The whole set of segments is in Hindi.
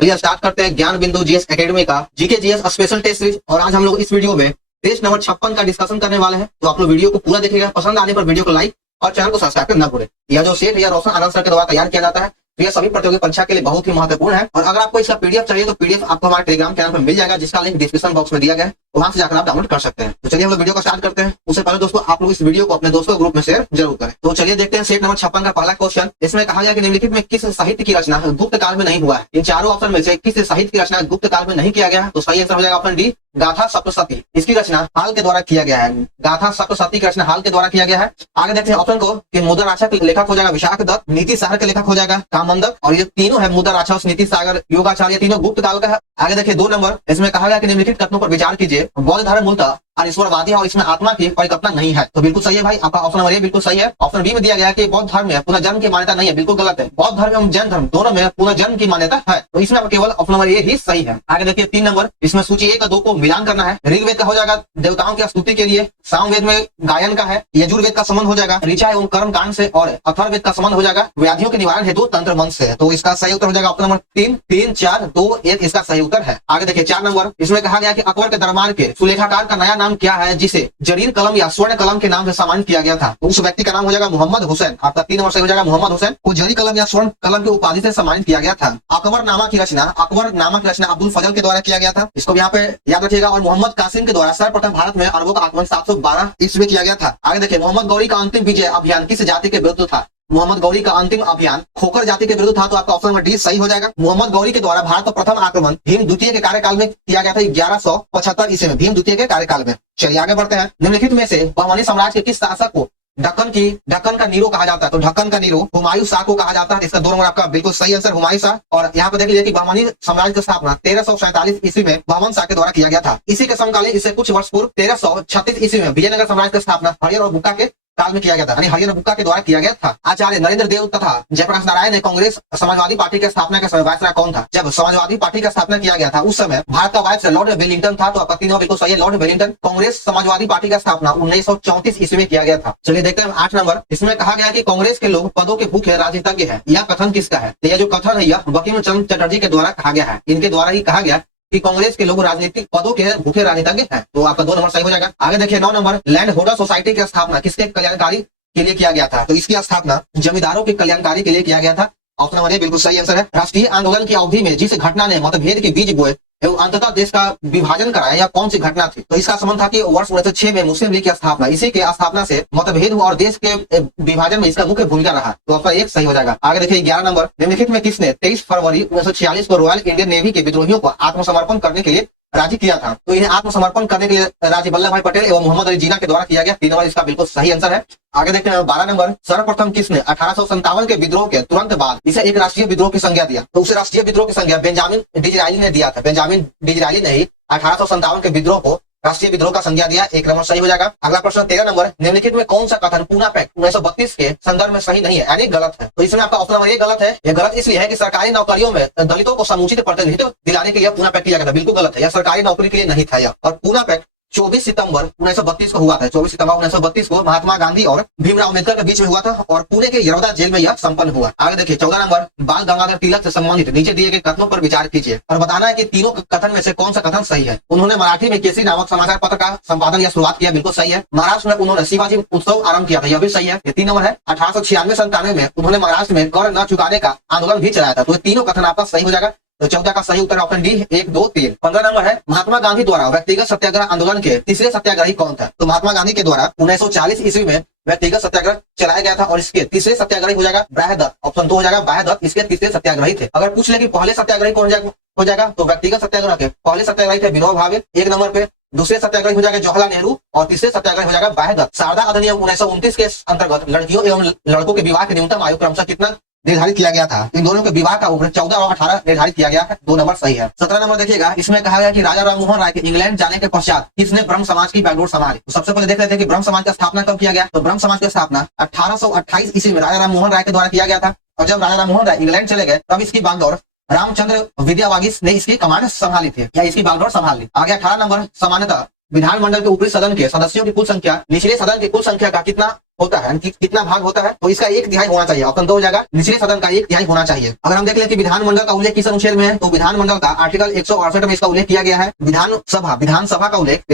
भैया स्टार्ट करते हैं ज्ञान बिंदु जीएस एकेडमी का GK GS special test series. और आज हम लोग इस वीडियो में टेस्ट नंबर 56 का डिस्कशन करने वाले हैं। तो आप लोग वीडियो को पूरा देखिएगा, पसंद आने पर वीडियो को लाइक और चैनल को सब्सक्राइब करना न भूलें। यह जो सेट है रोशन आनंद सर के द्वारा तैयार किया जाता है, तो यह सभी प्रतियोगी परीक्षा के लिए बहुत ही महत्वपूर्ण है। और अगर आपको इसका पीडीएफ चाहिए तो पीडीएफ आपको हमारे टेलीग्राम चैनल पर मिल जाएगा, जिसका लिंक डिस्क्रिप्शन बॉक्स में दिया गया है, वहां से जाकर आप डाउनलोड कर सकते हैं। तो चलिए हम लोग वीडियो को स्टार्ट करते हैं। उससे पहले दोस्तों आप लोग इस वीडियो को अपने दोस्तों के ग्रुप में शेयर जरूर करें। तो चलिए देखते हैं सेट नंबर 56 का पहला क्वेश्चन। इसमें कहा गया कि निम्नलिखित में किस साहित्य की रचना गुप्त काल में नहीं हुआ है? इन चारों ऑप्शन में से किस साहित्य की रचना गुप्त काल में नहीं किया गया है? तो सही आंसर हो जाएगा ऑप्शन डी, गाथा सप्तशती। इसकी रचना हाल के द्वारा किया गया है। गाथा सप्तशती की रचना हाल के द्वारा किया गया है। आगे देखते हैं ऑप्शन को कि मुद्राराक्षा के लेखक हो जाएगा विशाख दत्त, नीति सागर के लेखक हो जाएगा कामंदक, और ये तीनों है मुद्राराक्षा, नीति सागर, योगाचार्य, तीनों गुप्त काल का है। आगे देखिए 2 नंबर, इसमें कहा गया कि निम्नलिखित कथनों पर विचार कीजिए। बौद्ध धर्म मूलतः और ईश्वरवादी है और इसमें आत्मा की परिकल्पना नहीं है। तो बिल्कुल सही है भाई, आपका ऑप्शन नंबर ए बिल्कुल सही है। ऑप्शन बी में दिया गया है कि बौद्ध धर्म में पुनर्जन्म की मान्यता नहीं है, बिल्कुल गलत है। बौद्ध धर्म एवं जैन धर्म दोनों में पुनर्जन्म की मान्यता है, तो इसमें केवल ऑप्शन नंबर ए ही सही है। आगे देखिए 3 नंबर, इसमें सूची 1 और 2 को मिलान करना है। ऋग्वेद का हो जाएगा देवताओं की स्तुति के लिए, सामवेद में गायन का है, यजुर्वेद का संबंध हो जाएगा ऋचा एवं कर्म कांड से, और अथर्ववेद का संबंध हो जाएगा व्याधियों के निवारण हेतु तंत्र मंत्र से। तो इसका सही उत्तर हो जाएगा ऑप्शन नंबर 3, 3, 4, 2, 1 इसका सही उत्तर है। आगे देखिए 4 नंबर, इसमें कहा गया कि अकबर के दरबार के सुलेखाकार का नया नाम क्या है, जिसे जरीर कलम या स्वर्ण कलम के नाम से सम्मानित किया गया था? तो उस व्यक्ति का नाम हो जाएगा मोहम्मद हुसैन। आपका 3 नंबर सही हो जाएगा मोहम्मद हुसैन को जरी कलम या स्वर्ण कलम की उपाधि से सम्मानित किया गया था। अकबरनामा की रचना अब्दुल फजल के द्वारा किया गया था, इसको यहाँ पे याद रखिएगा। और मोहम्मद कासिम के द्वारा सर्वप्रथम भारत में अरबों का आगमन 712 ईस्वी किया गया था। आगे देखिए मोहम्मद गौरी का अंतिम विजय अभियान किस जाति के विरुद्ध था? मोहम्मद गौरी का अंतिम अभियान खोखर जाति के विरुद्ध था, तो आपका ऑप्शन नंबर डी सही हो जाएगा। मोहम्मद गौरी के द्वारा भारत पर प्रथम आक्रमण भीम द्वितीय के कार्यकाल में किया गया था 1175 ईस्वी में, भीम द्वितीय के कार्यकाल में। चलिए आगे बढ़ते हैं। निम्नलिखित में से बहमनी साम्राज्य के किस शासक को ढक्कन का नीरो कहा जाता है? तो ढक्कन का नीरो हुमायूं शाह को कहा जाता है। इसका 2 नंबर आपका बिल्कुल सही आंसर हुमायूं शाह। और यहाँ पे देख लीजिए कि बहमनी साम्राज्य की स्थापना 1347 ईस्वी में बहमन शाह के द्वारा किया गया था। इसी के समकालीन इससे कुछ वर्ष पूर्व 1336 ईस्वी में विजयनगर साम्राज्य की स्थापना हरियर और बुक्का के काल में किया गया था, यानी हरियर बुक्का के द्वारा किया गया था। आचार्य नरेंद्र देव तथा जयप्रकाश नारायण ने कांग्रेस समाजवादी पार्टी की स्थापना के समय वायसराय कौन था? जब समाजवादी पार्टी का स्थापना किया गया था उस समय भारत का वायसराय लॉर्ड वेलिंगटन था। तो आपका 3 बिल्कुल सही है, Lord Wellington. Congress Samajwadi party का स्थापना 1934 ईस्वी में किया गया था। चलिए देखते हैं 8 नंबर, इसमें कहा गया कि कांग्रेस के लोग पदों के भूखे राजनीतिज्ञ है। यह कथन किसका है? तो यह जो कथन है यह बंकिम चंद्र चटर्जी के द्वारा कहा गया है। इनके द्वारा ही कहा गया कि कांग्रेस के लोग राजनीतिक पदों के भूखे राजनीतिज्ञ हैं। तो आपका 2 नंबर सही हो जाएगा। आगे देखिए 9 नंबर, लैंड होल्डर सोसाइटी की स्थापना किसके कल्याणकारी के लिए किया गया था? तो इसकी स्थापना जमींदारों के कल्याणकारी के लिए किया गया था। ऑप्शन नंबर ए बिल्कुल सही आंसर है। राष्ट्रीय आंदोलन की अवधि में जिस घटना ने मतभेद के बीज बोए एवं अंततः देश का विभाजन कराया, या कौन सी घटना थी? तो इसका संबंध था कि वर्ष 1906 में मुस्लिम लीग की स्थापना, इसी के स्थापना से मतभेद हुआ और देश के विभाजन में इसका मुख्य भूमिका रहा। तो आपका 1 सही हो जाएगा। आगे देखिए 11 नंबर, निम्नलिखित में किसने 23 फरवरी 1946 को रॉयल इंडियन नेवी के विद्रोहियों को आत्मसमर्पण करने के लिए राजी किया था? तो इन्हें आत्मसमर्पण करने के लिए राजी वल्लभ भाई पटेल एवं मोहम्मद अली जिन्ना के द्वारा किया गया। 3 नंबर इसका बिल्कुल सही आंसर है। आगे देखते हैं 12 नंबर, सर्वप्रथम किसने 1857 के विद्रोह के तुरंत बाद इसे एक राष्ट्रीय विद्रोह की संज्ञा दिया? तो उसे राष्ट्रीय विद्रोह की संज्ञा बेंजामिन डिज़रायली ने दिया था। बेंजामिन डिज़रायली ने ही 1857 के विद्रोह को राष्ट्रीय विद्रोह का संज्ञा दिया। 1 नंबर सही हो जाएगा। अगला प्रश्न 13 नंबर, निम्नलिखित में कौन सा कथन पूना पैक्ट 1932 के संदर्भ में सही नहीं है, यानी गलत है? तो इसमें आपका ऑप्शन नंबर ए गलत है। यह गलत इसलिए है कि सरकारी नौकरियों में दलितों को समुचित प्रतिनिधित्व दिलाने के लिए पूना पैक्ट किया गया था, बिल्कुल गलत है। यह सरकारी नौकरी के लिए नहीं था यह। और पूना पैक्ट 24 सितंबर 1932 को हुआ था। 24 सितंबर 1932 को महात्मा गांधी और भीमराव अम्बेडकर के बीच में हुआ था और पुणे के यरवदा जेल में यह संपन्न हुआ। आगे देखिए 14 नंबर, बाल गंगाधर तिलक से संबंधित नीचे दिए गए कथनों पर विचार कीजिए और बताना है कि तीनों कथन में से कौन सा कथन सही है। उन्होंने मराठी में केसरी नामक समाचार पत्र का संपादन या शुरुआत किया, बिल्कुल सही है। महाराष्ट्र में उन्होंने शिवाजी उत्सव आरंभ किया था, यह भी सही है। ये 3 नंबर है। 1896-97 में उन्होंने महाराष्ट्र में कर न चुकाने का आंदोलन भी चलाया था। तो तीनों कथन आपका सही हो जाएगा। तो 14 का सही उत्तर ऑप्शन डी 1, 2, 3। 15 नंबर है, महात्मा गांधी द्वारा व्यक्तिगत सत्याग्रह आंदोलन के तीसरे सत्याग्रही कौन था? तो महात्मा गांधी के द्वारा 1940 ईस्वी में व्यक्तिगत सत्याग्रह चलाया गया था और इसके तीसरे सत्याग्रही हो जाएगा ब्राह्यदत्त। ऑप्शन 2 हो जाएगा ब्राह्यदत्त इसके तीसरे सत्याग्रही थे। अगर पूछ ले कि पहले सत्याग्रही कौन हो जाएगा तो व्यक्तिगत सत्याग्रह के पहले सत्याग्रही थे विनोबा भावे 1 नंबर पे, दूसरे सत्याग्रही हो जाएगा जवाहरलाल नेहरू और तीसरे सत्याग्रही हो जाएगा ब्राह्यदत्त। शारदा अधिनियम 1929 के अंतर्गत लड़कियों एवं लड़कों के विवाह की न्यूनतम आयु क्रमशः कितना निर्धारित किया गया था? इन दोनों के विवाह का उम्र 14 और 18 निर्धारित किया गया है। 2 नंबर सही है। 17 नंबर देखिएगा, इसमें कहा गया कि राजा राम मोहन राय के इंग्लैंड जाने के पश्चात किसने ब्रह्म समाज की बैकडोर संभाली? तो सबसे पहले देख लेते हैं कि ब्रह्म समाज का स्थापना कब किया गया। तो ब्रह्म समाज की स्थापना 1828 ईस्वी में राजा राम मोहन राय के द्वारा किया गया था। और जब राजा राम मोहन राय इंग्लैंड चले गए तब इसकी बागडोर रामचंद्र विद्यावागीस ने इसकी कमान संभाली थी या इसकी बागडोर संभाल ली। आगे 18 नंबर, सामान्यतः विधानमंडल के ऊपरी सदन के सदस्यों की कुल संख्या निचले सदन की कुल संख्या का कितना होता है, यानी कि कितना भाग होता है, तो इसका 1/3 होना चाहिए। ऑप्शन 2 हो जाएगा, निचले सदन का 1/3 होना चाहिए। अगर हम देख लें कि विधानमंडल का उल्लेख किस अनुच्छेद में है, तो विधानमंडल का आर्टिकल 168 में इसका उल्लेख किया गया है। विधानसभा का उल्लेख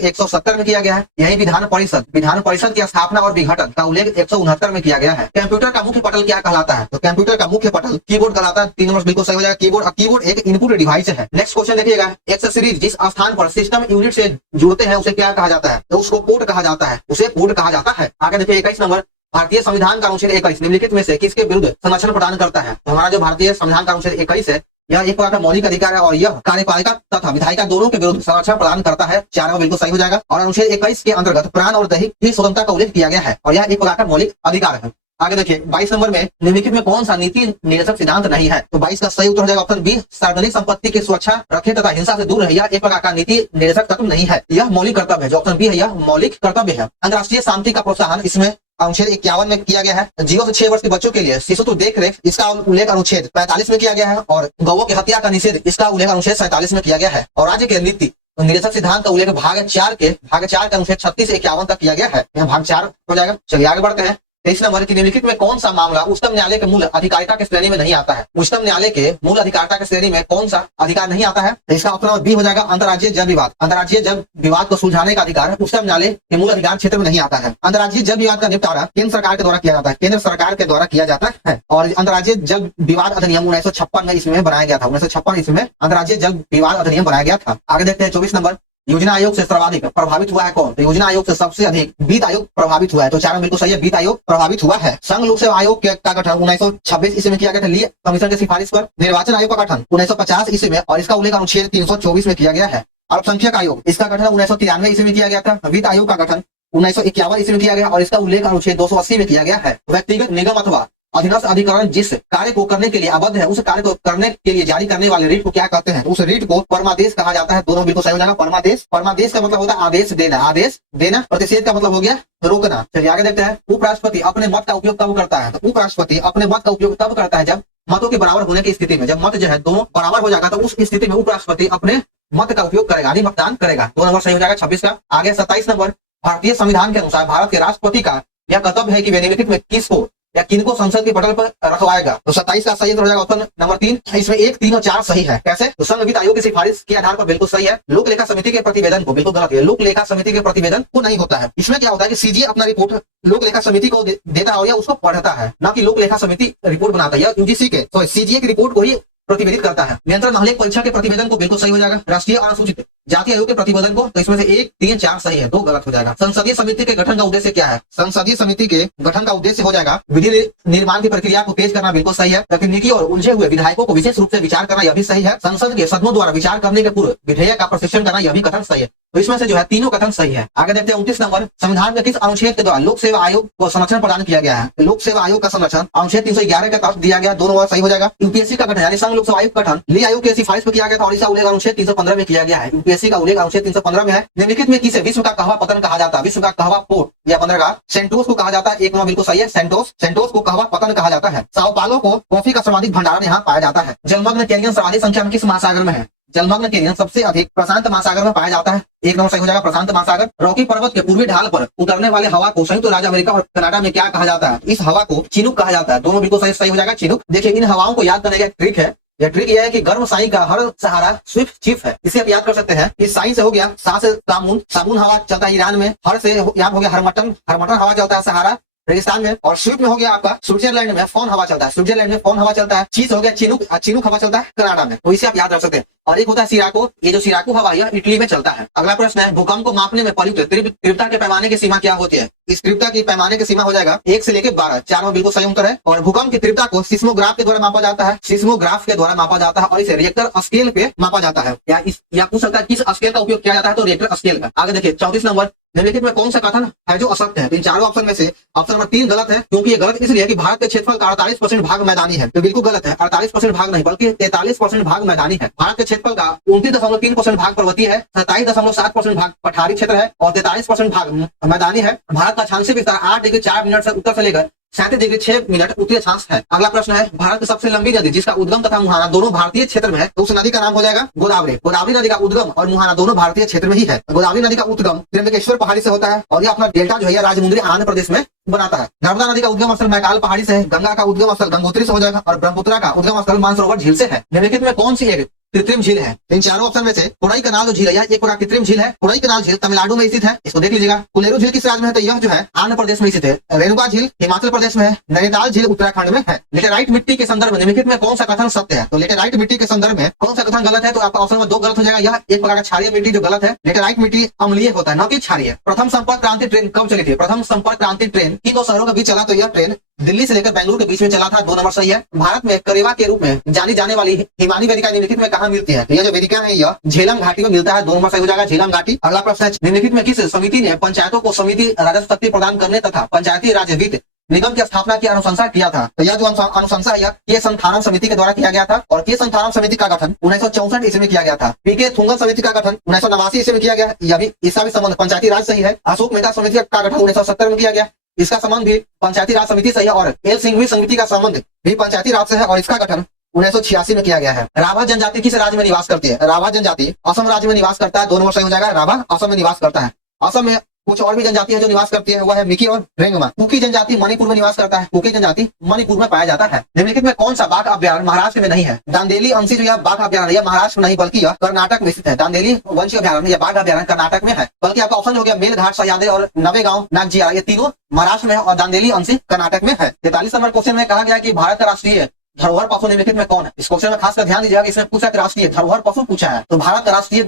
170 में किया गया है। यही विधान परिषद की स्थापना और विघटन का उल्लेख 169 में किया गया है। कंप्यूटर का मुख्य पटल क्या कहलाता है, तो कंप्यूटर का मुख्य पटल कीबोर्ड कहलाता है। 3 नंबर बिल्कुल सही हो जाएगा, कीबोर्ड एक इनपुट डिवाइस है। नेक्स्ट क्वेश्चन देखिएगा, एक्सेसरीज जिस स्थान पर सिस्टम यूनिट से जुड़ते हैं उसे क्या कहा जाता है, तो उसको पोर्ट कहा जाता है, उसे पोर्ट कहा जाता है। आगे देखिए 21 नंबर, भारतीय संविधान का अनुच्छेद 21 निम्नलिखित में से किसके विरुद्ध संरक्षण प्रदान करता है, तो हमारा जो भारतीय संविधान का अनुच्छेद 21 है, यह एक प्रकार का मौलिक अधिकार है और यह कार्यपालिका तथा विधायिका दोनों के विरुद्ध संरक्षण प्रदान करता है। 4वां बिल्कुल सही हो जाएगा। और अनुच्छेद 21 के अंतर्गत प्राण और दैहिक की स्वतंत्रता का उल्लेख किया गया है और यह एक प्रकार का मौलिक अधिकार है। आगे देखिए 22 नंबर में, निम्नलिखित में कौन सा नीति निर्देशक सिद्धांत नहीं है, तो 22 का सही उत्तर हो जाएगा ऑप्शन बी, सार्वजनिक संपत्ति की सुरक्षा रखे तथा हिंसा से दूर रहे। यह एक प्रकार का नीति निर्देशक तत्व नहीं है, यह मौलिक कर्तव्य है। जो ऑप्शन बी है, यह मौलिक कर्तव्य है। अंतर्राष्ट्रीय शांति का प्रोत्साहन इसमें अनुच्छेद 51 में किया गया है। 0 से 6 वर्ष के बच्चों के लिए शिशुत्व देखरेख इसका उल्लेख अनुच्छेद 45 में किया गया है और गौओं की हत्या का निषेध इसका उल्लेख अनुच्छेद 47 में किया गया है। और राज्य के नीति निर्देशक सिद्धांत का उल्लेख भाग 4 के अनुच्छेद 36 से 51 तक किया गया है। यहाँ भाग 4 हो जाएगा। चलिए आगे बढ़ते हैं। 23 नंबर की, निम्नलिखित में कौन सा मामला उच्चतम न्यायालय के मूल अधिकारिता के श्रेणी में नहीं आता है, उच्चतम न्यायालय के मूल अधिकारिता के श्रेणी में कौन सा अधिकार नहीं आता है, तो इसका ऑप्शन नंबर बी हो जाएगा, अंतर्राज्यीय जल विवाद। अंतर्राज्यीय जल विवाद को सुलझाने का अधिकार उच्चतम न्यायालय के मूल अधिकार क्षेत्र में नहीं आता है। अंतर्राज्यीय जल विवाद का निपटारा केंद्र सरकार के द्वारा किया जाता है, केंद्र सरकार के द्वारा किया जाता है। और अंतर्राज्यीय जल विवाद अधिनियम 1956 में इसमें बनाया गया था। 1956 इसमें अंतर्राज्यीय जल विवाद अधिनियम बनाया गया था। आगे देखते हैं 24 नंबर, योजना आयोग से सर्वाधिक प्रभावित हुआ है कौन, तो योजना आयोग से सबसे अधिक वित्त आयोग प्रभावित हुआ है। तो 4 में बिल्कुल सही है, वित्त आयोग प्रभावित हुआ है। संघ लोक सेवा आयोग का गठन 1926 ईस्वी में किया गया था, ली कमीशन की सिफारिश पर। निर्वाचन आयोग का गठन 1950 ईस्वी में और इसका उल्लेख अनुच्छेद 324 में किया गया है। अल्पसंख्यक आयोग इसका गठन 1993 ईस्वी में किया गया था। वित्त आयोग का गठन 1951 ईस्वी में किया गया और इसका उल्लेख अनुच्छेद 280 में किया गया है। व्यक्तिगत निगम अथवा अधीनस्थ अधिकरण जिस कार्य को करने के लिए आबद्ध है, उस कार्य को करने के लिए जारी करने वाले रीट को क्या कहते हैं, तो उस रीट को परमादेश कहा जाता है। दोनों बिल्कुल सही हो जाएगा। परमादेश का मतलब होता है आदेश देना। प्रतिषेध का मतलब हो गया रोकना। चलिए आगे देखते हैं। उपराष्ट्रपति अपने मत का उपयोग कब करता है, तो उपराष्ट्रपति अपने मत का उपयोग तब करता है जब मतों के बराबर होने की स्थिति में। जब मत जो है दोनों बराबर हो जाएगा तो उस स्थिति में उपराष्ट्रपति अपने मत का उपयोग करेगा, यानी मतदान करेगा। 2 नंबर सही हो जाएगा 26 का। आगे 27 नंबर, भारतीय संविधान के अनुसार भारत के राष्ट्रपति का यह कर्तव्य है कि वे निम्नलिखित में किसको या किनको संसद के पटल पर रखवाएगा, तो 27 का सही हो जाएगा ऑप्शन नंबर 3। इसमें 1, 3 और 4 सही है। कैसे, तो संघ वित्त आयोग की सिफारिश के आधार पर बिल्कुल सही है। लोक लेखा समिति के प्रतिवेदन को, बिल्कुल गलत है, लोक लेखा समिति के प्रतिवेदन को नहीं होता है। इसमें क्या होता है कि सीजीए अपना रिपोर्ट लोक लेखा समिति को देता है और यह उसको पढ़ता है, ना कि लोक लेखा समिति रिपोर्ट बनाता है। यूजीसी के तो सीजीए की रिपोर्ट को ही प्रतिवेदित करता है। नियंत्रण महालेख परीक्षा के प्रतिवेदन को बिल्कुल सही हो जाएगा। राष्ट्रीय अनुसूचित जाति आयोग के प्रतिवेदन को, तो इसमें से 1, 3, 4 सही है, 2 गलत हो जाएगा। संसदीय समिति के गठन का उद्देश्य क्या है, संसदीय समिति के गठन का उद्देश्य हो जाएगा विधि निर्माण की प्रक्रिया को तेज करना, बिल्कुल सही है। तकनीकी और उलझे हुए विधायकों को विशेष रूप से विचार करना, यह भी सही है। संसद के सदनों द्वारा विचार करने के पूर्व विधेयक का प्रशिक्षण करना, यह भी कथन सही है। तो इसमें से जो है तीनों कथन सही है। आगे देखते हैं 29 नंबर, संविधान के किस अनुच्छेद के द्वारा लोक सेवा आयोग को संरक्षण प्रदान किया गया है। लोक सेवा आयोग का संरक्षण अनुच्छेद 311 के तहत दिया गया। दोनों सही हो जाएगा। यूपीएससी का गठन यानी संघ लोक सेवा आयोग का गठन ली आयोग की सिफारिश पर किया गया था और इसका उल्लेख अनुच्छेद 315 में किया गया है। यूपीएससी का उल्लेख अनुच्छेद 315 में है। निम्नलिखित में किसे विश्व का कहवा पतन कहा जाता है, विश्व का कहवा पोर्ट या बंदरगाह सेंटोस को कहा जाता है। 1 नंबर बिल्कुल सही है, सेंटोस को कहवा पतन कहा जाता है। साओ पालो को कॉफी का सर्वाधिक भंडारण यहाँ पाया जाता है। जलमग्न कैरियन सर्वाधिक संख्या में किस महासागर में है, जलमग्न कैरियन सबसे अधिक प्रशांत महासागर में पाया जाता है। 1 नंबर सही हो जाएगा, प्रशांत महासागर। रॉकी पर्वत के पूर्वी ढाल पर उतरने वाले हवा को संयुक्त राज्य अमेरिका और कनाडा में क्या कहा जाता है, इस हवा को चिनुक कहा जाता है। दोनों बिल्कुल सही हो जाएगा, चिनुक। देखिए इन हवाओं को याद करने का ट्रिक है। यह ट्रिक यह है कि गर्म साई का हर सहारा स्विफ्ट चीफ है। इसे आप याद कर सकते हैं। इस साई से हो गया, सा से साबुन हवा चलता है ईरान में। हर से याद हो गया हरमटन हवा चलता है सहारा रेगिस्तान में। और स्विफ्ट में हो गया आपका स्विट्जरलैंड में फोन हवा चलता है, स्विट्जरलैंड में फोन हवा चलता है। चीज हो गया चिनुक हवा चलता है कनाडा में। तो इसे आप याद रख सकते हैं। और एक होता है सिराको, ये जो सिराको हवा यह इटली में चलता है। अगला प्रश्न है, भूकंप को मापने में प्रयुक्त तीव्रता के पैमाने की सीमा क्या होती है। इस तीव्रता की पैमाने की सीमा हो जाएगा 1 से लेकर 12। 4 में बिल्कुल सही उत्तर है। और भूकंप की तीव्रता को सिस्मोग्राफ के द्वारा मापा जाता है, सिस्मोग्राफ के द्वारा मापा जाता है और इसे रिएक्टर स्केल पे मापा जाता है। या पूछ सकता है किस स्केल का उपयोग किया जाता है, तो रिएक्टर स्केल का। आगे देखिए 34 नंबर, निम्नलिखित में कौन सा कथन है जो असत्य है। इन चारों ऑप्शन में से ऑप्शन नंबर 3 गलत है, क्योंकि ये गलत इसलिए कि भारत के क्षेत्रफल का 48% भाग मैदानी है। तो बिल्कुल गलत है, 48% भाग नहीं बल्कि 43% भाग मैदानी है। भारत के क्षेत्रफल का 29.3% भाग पर्वतीय है, 27.7% भाग पठारी क्षेत्र है और 43% भाग मैदानी है। भारत का 86 विस्तार 8 डिग्री 4 मिनट से उत्तर से लेकर 37 डिग्री 6 मिनट उत्तरी अक्षांश है। अगला प्रश्न है, भारत की सबसे लंबी नदी जिसका उद्गम तथा मुहाना दोनों भारतीय क्षेत्र में है, तो उस नदी का नाम हो जाएगा गोदावरी। गोदावरी नदी का उद्गम और मुहाना दोनों भारतीय क्षेत्र में ही है। गोदावरी नदी का उद्गम त्र्यंबकेश्वर पहाड़ी से होता है और यह अपना डेल्टा जो है राजमुंद्री आंध्र प्रदेश में बनाता है। नर्मदा नदी का उद्गम स्थल मैकाल पहाड़ी से है। गंगा का उद्गम स्थल गंगोत्री से हो जाएगा और ब्रह्मपुत्र का उद्गम स्थल मानसरोवर झील से है। निम्नलिखित में कौन सी एक कृत्रिम झील है? इन चारों ऑप्शन में से कोडाई कनाल जो झील है एक प्रकार कृत्रिम झील है। कोडाई कनाल झील तमिलनाडु में स्थित है, इसको देख लीजिएगा। कुलेरू झील किस राज्य में है? तो यह जो है आंध्र प्रदेश में स्थित है। रेणुका झील हिमाचल प्रदेश में है। नैनीताल झील उत्तराखंड में है। लेटेराइट मिट्टी के संदर्भ में निम्नलिखित में कौन सा कथन सत्य है? तो लेटेराइट मिट्टी के संदर्भ में कौन सा कथन गलत है? तो आपका ऑप्शन में 2 गलत हो जाएगा। यह एक प्रकार का क्षारीय मिट्टी जो गलत है। लेटेराइट मिट्टी अम्लीय होता है, न कि क्षारीय। प्रथम संपर्क क्रांति ट्रेन कब चली थी? प्रथम संपर्क क्रांति ट्रेन किन 2 शहरों के बीच चला? तो यह ट्रेन दिल्ली से लेकर बेंगलुरु के बीच में चला था। 2 नंबर सही है। भारत में करेवा के रूप में जानी जाने वाली हिमानी वेदिका निम्नलिखित में कहाँ मिलती है? यह जो वेदिका है यह झेलम घाटी में मिलता है। 2 नंबर सही हो जाएगा, झेलम घाटी। अगला प्रश्न है, निम्नलिखित में किस समिति ने पंचायतों को समिति राजस्व शक्ति प्रदान करने तथा पंचायती राज वित्त निगम की स्थापना की अनुशंसा किया था? तो यह जो अनुशंसा है के संथानम समिति के द्वारा किया गया था और के संथानम समिति का गठन 1964 ईस्वी में किया गया था। पीके थुंगल समिति का गठन 1989 ईस्वी में किया गया। यह भी इसका भी संबंध पंचायती राज सही है। अशोक मेहता समिति का गठन 1970 में किया गया, इसका संबंध भी पंचायती राज समिति से है। और एल सिंघवी समिति का संबंध भी पंचायती राज से है और इसका गठन 1986 में किया गया है। राभा जनजाति किस राज्य में निवास करती है? राभा जनजाति असम राज्य में निवास करता है। 2 नंबर सही हो जाएगा, राभा असम में निवास करता है। असम में कुछ और भी जनजाति है जो निवास करती है, वह है मिकी और रेंगमा। कुकी जनजाति मणिपुर में निवास करता है। कुकी जनजाति मणिपुर में पाया जाता है। निम्नलिखित में कौन सा बाघ अभ्यारण्य महाराष्ट्र में नहीं है? दांदेली अंशी जो यह बाघ अभ्यारण्य यह महाराष्ट्र में नहीं बल्कि यह कर्नाटक में स्थित है। दांदेली वंश अभ्यारण्य या बाघ अभ्यारण्य कर्नाटक में है। बल्कि आपका ऑप्शन हो गया मेलघाट, सह्याद्री और नवेगांव नागजिया, ये तीनों महाराष्ट्र में है और दांदेली अंशी कर्नाटक में है। 43 नंबर क्वेश्चन में कहा गया कि भारत का राष्ट्रीय धरोहर पशु निम्नलिखित में कौन है? इस क्वेश्चन में खासकर ध्यान दीजिएगा, इसमें पूछा कि राष्ट्रीय धरोहर पशु पूछा है, तो भारत का राष्ट्रीय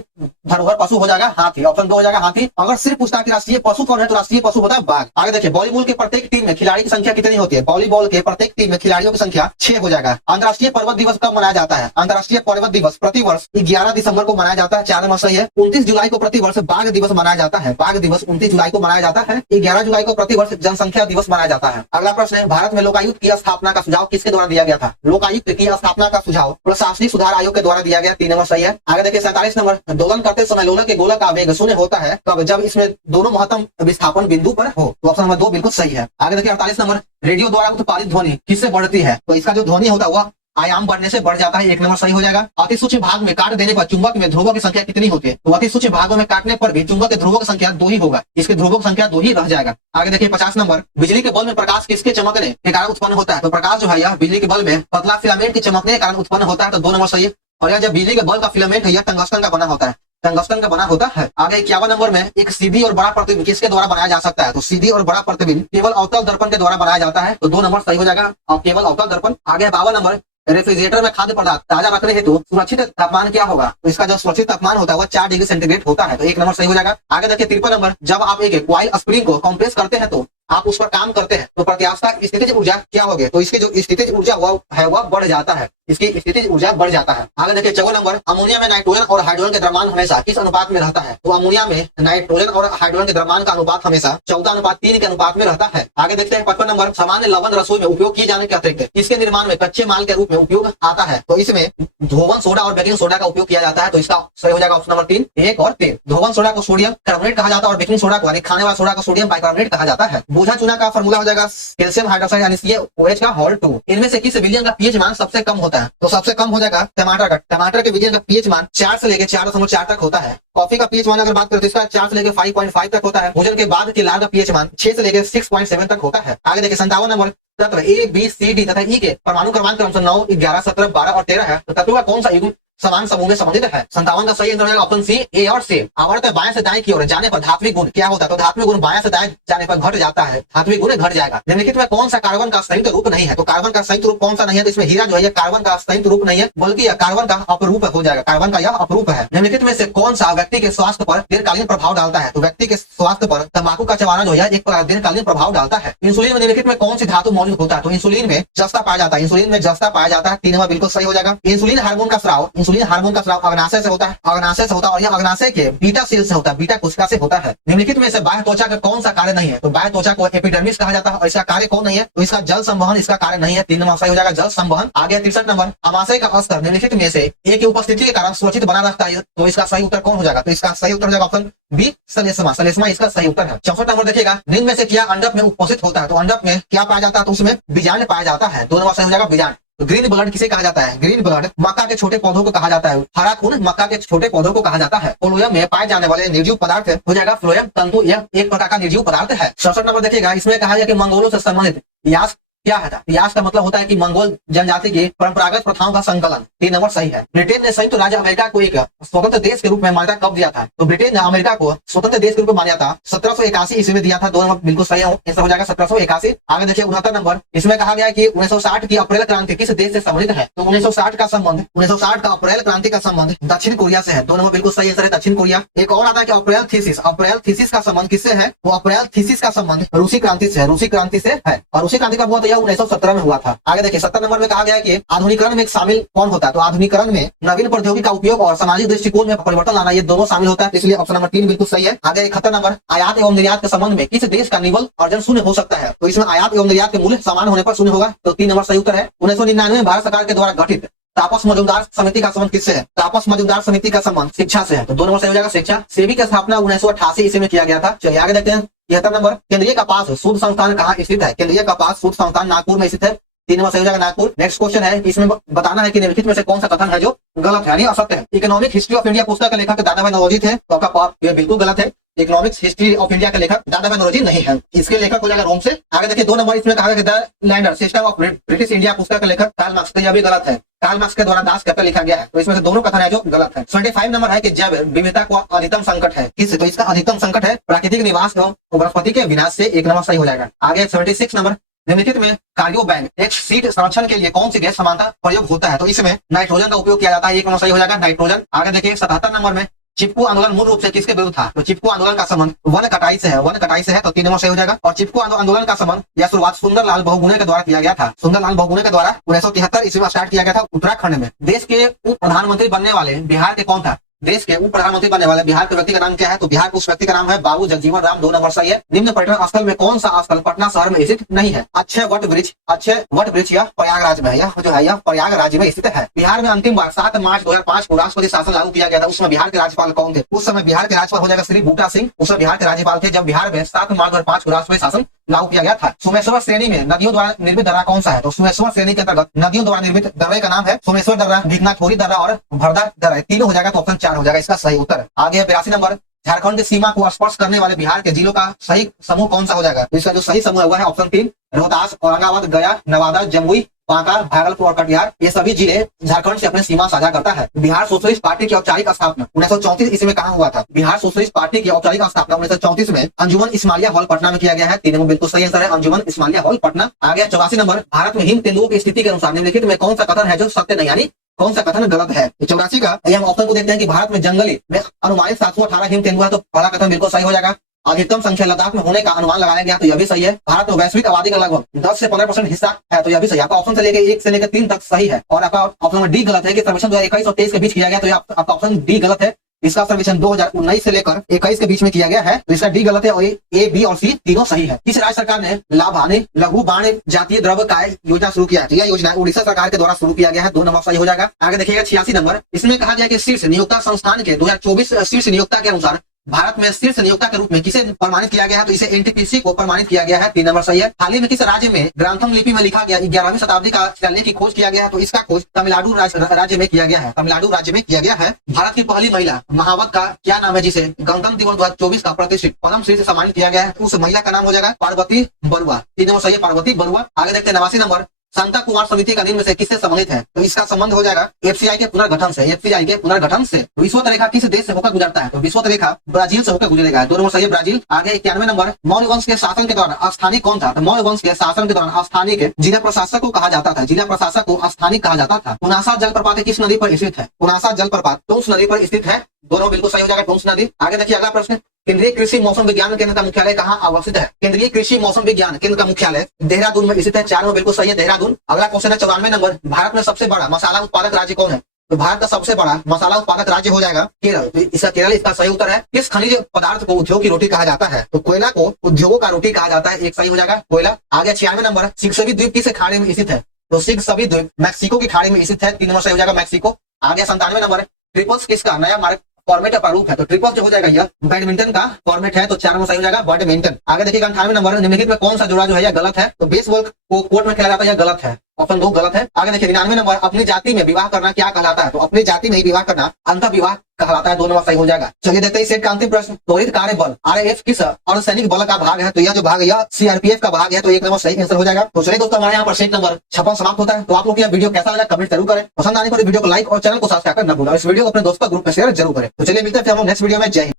धरोहर पशु हो जाएगा हाथी। ऑप्शन 2 हो जाएगा हाथी। अगर सिर्फ पूछता कि राष्ट्रीय पशु कौन है तो राष्ट्रीय पशु होता है बाघ। आगे देखिए, वॉलीबॉल के प्रत्येक टीम में खिलाड़ी की संख्या कितनी होती है? वॉलीबॉल के प्रत्येक टीम में खिलाड़ियों की संख्या 6 हो जाएगा। अंतर्राष्ट्रीय पर्वत दिवस कब मनाया जाता है? अंतर्राष्ट्रीय पर्वत दिवस प्रतिवर्ष 11 दिसंबर को मनाया जाता है। 4 नंबर सही है। 29 जुलाई को प्रतिवर्ष बाघ दिवस मनाया जाता है। बाघ दिवस 29 जुलाई को मनाया जाता है। 11 जुलाई को प्रतिवर्ष जनसंख्या दिवस मनाया जाता है। अगला प्रश्न है, भारत में लोकायुक्त की स्थापना का सुझाव किसके द्वारा दिया गया था? लोकायुक्त की स्थापना का सुझाव प्रशासनिक सुधार आयोग के द्वारा दिया गया। 3 नंबर सही है। आगे देखिए 47 नंबर, दोलन करते समय लोलक के गोलक का वेग शून्य होता है कब? जब इसमें दोनों महत्तम विस्थापन बिंदु पर हो। तो ऑप्शन नंबर 2 बिल्कुल सही है। आगे देखिए 48 नंबर, रेडियो द्वारा उत्पादित ध्वनि किससे बढ़ती है? तो इसका जो ध्वनि होता है वह आयाम बढ़ने से बढ़ जाता है। 1 नंबर सही हो जाएगा। अति सूक्ष्म भाग में काट देने पर चुंबक में ध्रुवों की संख्या कितनी होती है? तो अति सूक्ष्म भागों में काटने पर भी चुंबक के ध्रुवों की संख्या 2 ही होगा। इसके ध्रुवों की संख्या 2 ही रह जाएगा। आगे देखिए 50 नंबर, बिजली के बल्ब में प्रकाश किसके चमकने के कारण उत्पन्न होता है? तो प्रकाश जो है यह बिजली के बल्ब में पतला फिलामेंट के चमकने के कारण उत्पन्न होता है। तो 2 नंबर सही है। और यह जब बिजली के बल्ब का फिलामेंट है यह टंगस्टन का बना होता है। टंगस्टन का बना होता है। आगे 51 नंबर में, एक सीधी और बड़ा प्रतिबिंब किसके द्वारा बनाया जा सकता है? तो सीधी और बड़ा प्रतिबिंब केवल अवतल दर्पण के द्वारा बनाया जाता है। तो 2 नंबर सही हो जाएगा, और केवल अवतल दर्पण। आगे 52 नंबर, रेफ्रिजरेटर में खाद्य पदार्थ ताजा रखने हेतु सुरक्षित तापमान क्या होगा? तो इसका जो सुरक्षित तापमान होता है वह 4 डिग्री सेंटीग्रेड होता है। तो 1 नंबर सही हो जाएगा। आगे देखिए 53 नंबर, जब आप एक क्वाइल स्प्रिंग को कंप्रेस करते हैं तो आप उस पर काम करते हैं तो प्रत्यास्था स्थितिज ऊर्जा क्या होगी? तो इसकी जो स्थितिज ऊर्जा वह बढ़ जाता है। इसकी स्थितिज ऊर्जा बढ़ जाता है। आगे देखिए 54 नंबर, अमोनिया में नाइट्रोजन और हाइड्रोजन के द्रव्यमान हमेशा किस अनुपात में रहता है? तो अमोनिया में नाइट्रोजन और हाइड्रोजन के द्रव्यमान का अनुपात हमेशा 14:3 के अनुपात में रहता है। आगे देखते हैं 55 नंबर, सामान्य लवण रसोई में उपयोग किए जाने के अतिरिक्त किसके निर्माण में कच्चे माल के रूप में उपयोग आता है? तो इसमें धोवन सोडा और बेकिंग सोडा का उपयोग किया जाता है। तो इसका सही हो जाएगा ऑप्शन नंबर 3, 1 और 3। धोवन सोडा को सोडियम कार्बोनेट कहा जाता है और बेकिंग सोडा को यानी खाने वाला सोडा को सोडियम बाइकार्बोनेट कहा जाता है। बोझा चूना का फॉर्मूला हो जाएगा कैल्शियम हाइड्रोक्साइड यानी CaOH का होल 2। इनमें से किस विलयन का पीएच मान सबसे कम होता है? तो सबसे कम हो जाएगा टमाटर का। टमाटर के विलयन का पीएच मान 4 से लेकर 4.4 तक होता है। कॉफी का पीएच मान अगर बात करें तो इसका 4 से लेकर 5.5 तक होता है। भोजन के बाद के लाल का पीएच मान 6 से लेकर 6.7 तक होता है। आगे देखिए 57 नंबर, तत्व A, B, C, D तथा E के परमाणु क्रमांक क्रमशः 9, 11, 17, 12 और 13 है। तो तत्व का कौन सा युग्म समान समूह में संबंधित है? 57 का सही आंसर होगा ऑप्शन सी, A और C। आवर्त बाएं से दाएं की ओर जाने पर धात्विक गुण क्या होता है? तो धात्विक गुण बाएं से दाएं जाने पर घट जाता है। धात्विक गुण घट जाएगा। निम्नलिखित में कौन सा कार्बन का संयुक्त रूप नहीं है? तो कार्बन का संयुक्त रूप कौन सा नहीं है? तो इसमें हीरा जो है कार्बन का संयुक्त रूप नहीं है बल्कि यह कार्बन का अपरूप हो जाएगा। कार्बन का यह अपरूप है। निम्नलिखित में से कौन सा व्यक्ति के स्वास्थ्य पर दीर्घकालीन प्रभाव डालता है? तो व्यक्ति के स्वास्थ्य पर तंबाकू का चबाना जो है एक दीर्घकालीन प्रभाव डालता है। इंसुलिन में निम्नलिखित में कौन सी धातु मौजूद होता है? तो इंसुलिन में जस्ता पाया जाता है। इंसुलिन में जस्ता पाया जाता है। 3 नंबर बिल्कुल सही हो जाएगा। इंसुलिन हार्मोन का स्राव इंसुलिन हार्मोन का स्राव अग्नाशय से होता है, अग्नाशय से होता है, और यह अग्नाशय के बीटा सेल से होता है, बीटा कोशिका से होता है। निम्नलिखित में से बाह्य त्वचा का कौन सा कार्य नहीं है? तो बाह्य त्वचा को एपिडर्मिस कहा जाता है और इसका कार्य कौन नहीं है? तो इसका जल संवहन इसका कार्य नहीं है। 3 नंबर सही हो जाएगा जल संवहन। आगे 63 नंबर, अमाशय का स्तर निम्नलिखित में से ए की उपस्थिति के कारण सुरक्षित बना रखता है, तो इसका सही उत्तर कौन हो जाएगा? तो इसका सही उत्तर हो जाएगा ऑप्शन बी सलेस्मा, सलेस्मा इसका सही उत्तर है। 64 नंबर देखिएगा, निम्न में से क्या अंडक में उपस्थित होता है? तो अंडक में क्या पाया जाता है? तो उसमें बीजांड पाया जाता है। 2 नंबर सही हो जाएगा बीजांड। ग्रीन ब्लड किसे कहा जाता है? ग्रीन ब्लड मक्का के छोटे पौधों को कहा जाता है। हरा खून मक्का के छोटे पौधों को कहा जाता है। फ्लोएम में पाए जाने वाले निर्जीव पदार्थ हो जाएगा फ्लोएम तंतु, यह एक प्रकार का निर्जीव पदार्थ है। 67 नंबर देखिएगा, इसमें कहा गया कि मंगोलों से संबंधित यास क्या है? यास का मतलब होता है कि मंगोल जनजाति की परंपरागत प्रथाओं का संकलन। 3 नंबर सही है। ब्रिटेन ने संयुक्त राज्य अमेरिका को एक स्वतंत्र देश के रूप में मान्यता कब दिया था? तो ब्रिटेन ने अमेरिका को स्वतंत्र देश के रूप में मान्यता 1781 ईस्वी में दिया था। 2 नंबर बिल्कुल सही है, ऐसा हो जाएगा 1781। आगे देखिए 69 नंबर, इसमें कहा गया है कि 1960 की अप्रैल क्रांति किस देश से संबंधित है? तो 1960 का संबंध 1960 का अप्रैल क्रांति का संबंध दक्षिण कोरिया से है। 2 नंबर बिल्कुल सही आंसर है दक्षिण कोरिया। एक और आता है कि अप्रैल थीसिस का संबंध किससे है? तो अप्रैल थीसिस का संबंध रूसी क्रांति से है, रूसी क्रांति से है, और रूसी क्रांति का हुआ तो यह 1917 में हुआ था। आगे देखिए 70 नंबर में कहा गया है कि आधुनिकरण में शामिल कौन होता है? तो आधुनिकरण में नवीन प्रौद्योगिकी का उपयोग और सामाजिक दृष्टिकोण में परिवर्तन लाना, ये दोनों शामिल होता है, इसलिए ऑप्शन नंबर 3 बिल्कुल सही है। आगे 71 नंबर, आयात एवं निर्यात के संबंध में किस देश का निवल अर्जन शून्य हो सकता है? तो इसमें आयात एवं निर्यात के मूल्य समान होने पर शून्य होगा, तो 3 नंबर सही उत्तर है। 1999 में भारत सरकार के द्वारा गठित तापस मजूमदार समिति का संबंध किससे है? तापस मजूमदार समिति का संबंध शिक्षा से है, तो 2 नंबर सही हो जाएगा शिक्षा। सेबी की स्थापना 1988 ईस्वी में किया गया था। चलिए आगे देखते हैं 73 नंबर, केंद्रीय कपास शोध संस्थान कहाँ स्थित है? केंद्रीय कपास शोध संस्थान नागपुर में स्थित है। 3 नंबर सही हो जाएगा नागपुर। नेक्स्ट क्वेश्चन है, इसमें बताना है कि निम्नलिखित में से कौन सा कथन है जो गलत है यानी असत्य है। इकोनॉमिक हिस्ट्री ऑफ इंडिया पुस्तक के लेखक दादा भाई नौरोजी थे, तो आपका ये बिल्कुल गलत है। इकोनॉमिक्स हिस्ट्री ऑफ इंडिया के लेखक दादा भाई नौरोजी नहीं है, इसके लेखक हो जाएगा रोम से। आगे देखिए 2 नंबर, इसमें कहा गया the lander system of British India पुस्तक के लेखक कार्ल मार्क्स, तो यह भी गलत है। कार्ल मार्क्स के द्वारा दास कैपिटल लिखा गया है, तो इसमें से दोनों कथन है जो गलत है। 75 नंबर है कि जब विविधता को अधिकतम संकट है किससे? तो इसका अधिकतम संकट है प्राकृतिक निवास एवं वनस्पति के विनाश से। 1 नंबर सही हो जाएगा। आगे 76 नंबर, निम्नलिखित में कार्डियो बैंक एक सीट संरक्षण के लिए कौन सी गैस समानता प्रयोग होता है? तो इसमें नाइट्रोजन का उपयोग किया जाता है। 1 नंबर सही हो जाएगा नाइट्रोजन। आगे देखिए 77 नंबर में, चिपकू आंदोलन मूल रूप से किसके विरुद्ध था? तो चिपकू आंदोलन का संबंध वन कटाई से है, वन कटाई से है, तो 3 नंबर सही हो जाएगा। और चिपकू आंदोलन का संबंध या शुरुआत सुंदरलाल बहुगुणे के द्वारा किया गया था। सुंदरलाल बहुगुणे के द्वारा 1973 ईस्वी में स्टार्ट किया गया था उत्तराखंड में। देश के उप प्रधानमंत्री बनने वाले बिहार के कौन था? देश के उप प्रधानमंत्री बनने वाले बिहार के व्यक्ति का नाम क्या है? तो बिहार के उस व्यक्ति का नाम है बाबू जगजीवन राम। 2 नंबर सही है। निम्न पर्यटन स्थल में कौन सा स्थल पटना शहर में स्थित नहीं है? अक्षय वट वृक्ष यह प्रयागराज में है, यह जो है यह प्रयागराज में स्थित है। बिहार में अंतिम बार 7 मार्च 2005 को राष्ट्रपति शासन लागू किया गया था, उसमें बिहार के राज्यपाल कौन थे? उस समय बिहार के राज्यपाल हो जाएगा श्री बूटा सिंह, उस समय बिहार के राज्यपाल थे जब बिहार में 7 मार्च 2005 को राष्ट्रपति शासन लागू किया गया था। सोमेश्वर श्रेणी में नदियों द्वारा निर्मित दर्रा कौन सा है? तो सोमेश्वर श्रेणी के अंतर्गत नदियों द्वारा निर्मित दर्रे का नाम है सोमेश्वर दर्रा, भिकनाथोरी दर्रा और भरदा दर्रा। 3 हो जाएगा, तो ऑप्शन 4 हो जाएगा इसका सही उत्तर। आगे 82 नंबर, झारखंड की सीमा को स्पर्श करने वाले बिहार के जिलों का सही समूह कौन सा हो जाएगा? इसका जो सही समूह हुआ है ऑप्शन 3, रोहतास, औरंगाबाद, गया, नवादा, जमुई, बांका, भागलपुर और कटिहार, ये सभी जिले झारखंड से अपनी सीमा साझा करता है। बिहार सोशलिस्ट पार्टी की औपचारिक स्थापना 1934 ईस्वी में कहाँ हुआ था? बिहार सोशलिस्ट पार्टी की औपचारिक स्थापना 1934 में अंजुमन इस्माइलिया हॉल पटना में किया गया है। 3 नंबर बिल्कुल सही आंसर है, अंजुमन इस्माइलिया हॉल पटना। आगे 84 नंबर, भारत में हिम तेंदुओं की स्थिति के अनुसार निम्नलिखित में कौन सा कथन है जो सत्य नहीं यानी कौन सा कथन गलत है? 84 का हम ऑप्शन को देखते हैं कि भारत में जंगली में अनुमानित 718 हिम तेंदुआ है, तो पहला कथन बिल्कुल सही हो जाएगा। अधिकतम संख्या लद्दाख में होने का अनुमान लगाया गया, तो यह भी सही है। भारत में वैश्विक आबादी का लगभग 10 से 15% हिस्सा है, तो यह भी सही है। आपका ऑप्शन से लेकर 1 से लेकर 3 तक सही है। और आपका ऑप्शन नंबर डी गलत है कि सर्वेक्षण 2021 और 23 के बीच किया गया, तो आपका ऑप्शन डी गलत है। इसका सर्वेक्षण 2019 से लेकर 21 के बीच में किया गया है, तो इसका डी गलत है और ए, बी और सी तीनों सही है। किस राज्य सरकार ने लाभाने लघु बाण जातीय द्रव्य काय योजना शुरू किया है? यह योजना उड़ीसा सरकार के द्वारा शुरू किया गया है। 2 नंबर सही हो जाएगा। आगे देखिएगा 86 नंबर, इसमें कहा गया कि शीर्ष नियोक्ता संस्थान के 2024 शीर्ष नियोक्ता के अनुसार भारत में शीर्ष नियोक्ता के रूप में किसे प्रमाणित किया गया है? तो इसे एनटीपीसी को प्रमाणित किया गया है। 3 नंबर सही है। हाल ही में किस राज्य में ग्रंथम लिपि में लिखा गया 11वीं शताब्दी का शिलालेख की खोज किया गया है? तो इसका खोज तमिलनाडु राज्य में किया गया है, तमिलनाडु राज्य में किया गया है। भारत की पहली महिला महावत का क्या नाम है जिसे गणतंत्र दिवस 2024 का प्रतिष्ठित पद्मश्री से सम्मानित किया गया है? उस महिला का नाम हो जाएगा पार्वती बरुआ। 3 नंबर सही है, पार्वती बरुआ। आगे देखते हैं 89 नंबर, शांता कुमार समिति का निम्न से किससे संबंधित है? तो इसका संबंध हो जाएगा एफसीआई के पुनर्गठन से, एफसीआई के पुनर्गठन से। विश्वत रेखा किस देश से होकर गुजरता है? तो विश्वत रेखा ब्राजील से होकर गुजरेगा। 2 नंबर सही है, ब्राजील। आगे 91 नंबर, मौर्य वंश के शासन के दौरान स्थानिक कौन था? तो मौर्य वंश के शासन के दौरान स्थानिक जिला प्रशासक को कहा जाता था, जिला प्रशासक को स्थानिक कहा जाता था। पुनासा जलप्रपात किस नदी पर स्थित है? पुनासा जलप्रपात टूंस नदी पर स्थित है। दोनों बिल्कुल सही हो जाएगा, टूंस नदी। आगे देखिए अगला प्रश्न, केंद्रीय कृषि मौसम विज्ञान केंद्र का मुख्यालय कहाँ अवस्थित है? केंद्रीय कृषि मौसम विज्ञान केंद्र का मुख्यालय देहरादून में स्थित है। 4 में बिल्कुल सही है, देहरादून। अगला क्वेश्चन है 94 नंबर, भारत में सबसे बड़ा मसाला उत्पादक राज्य कौन है? तो भारत का सबसे बड़ा मसाला उत्पादक राज्य हो जाएगा केरल। तो इसका केरल इसका सही उत्तर है। किस खनिज पदार्थ को उद्योग की रोटी कहा जाता है? तो कोयला को उद्योगों का रोटी कहा जाता है, एक सही हो जाएगा कोयला। आगे 96 नंबर है, सिक्सवी द्वीप किस खाड़ी में स्थित है? तो सिक्सवी द्वीप मैक्सिको की खाड़ी में स्थित है, 3 नंबर सही हो जाएगा मैक्सिको। आगे 97 नंबर है, ट्रिपल्स किसका नया मार्ग फॉर्मेट का रूप है? तो ट्रिपल्स जो हो जाएगा यह बैडमिंटन का फॉर्मेट है, तो 4 नंबर सही हो जाएगा बैडमिंटन। आगे देखिएगा 98 नंबर, निम्नलिखित में कौन सा जोड़ा जो है यह गलत है? तो बेसबॉल को कोर्ट में खेला जाता है, यह गलत है, ऑप्शन 2 गलत है। आगे देखिए 99 नंबर, अपनी जाति में विवाह करना क्या कहलाता है? तो अपनी जाति में ही विवाह करना अंतः विवाह कहलाता है, 2 नंबर सही हो जाएगा। चलिए देखते हैं सेट का अंतिम प्रश्न, त्वरित कार्य बल आरएएफ किस अर्धसैनिक बल का भाग है? तो यह जो भाग है यह सीआरपीएफ का भाग है, तो 1 नंबर सही आंसर हो जाएगा। तो चलिए दोस्तों, हमारे यहाँ पर सेट नंबर 56 समाप्त होता है। तो आप लोग यह वीडियो कैसा लगा कमेंट जरूर करें, पसंद आने पर वीडियो को लाइक और चैनल को सब्सक्राइब करना भूलें, इस वीडियो को अपने दोस्तों का ग्रुप में शेयर जरूर करें। तो चलिए मिलते हैं फिर हम नेक्स्ट वीडियो में। जय हिंद।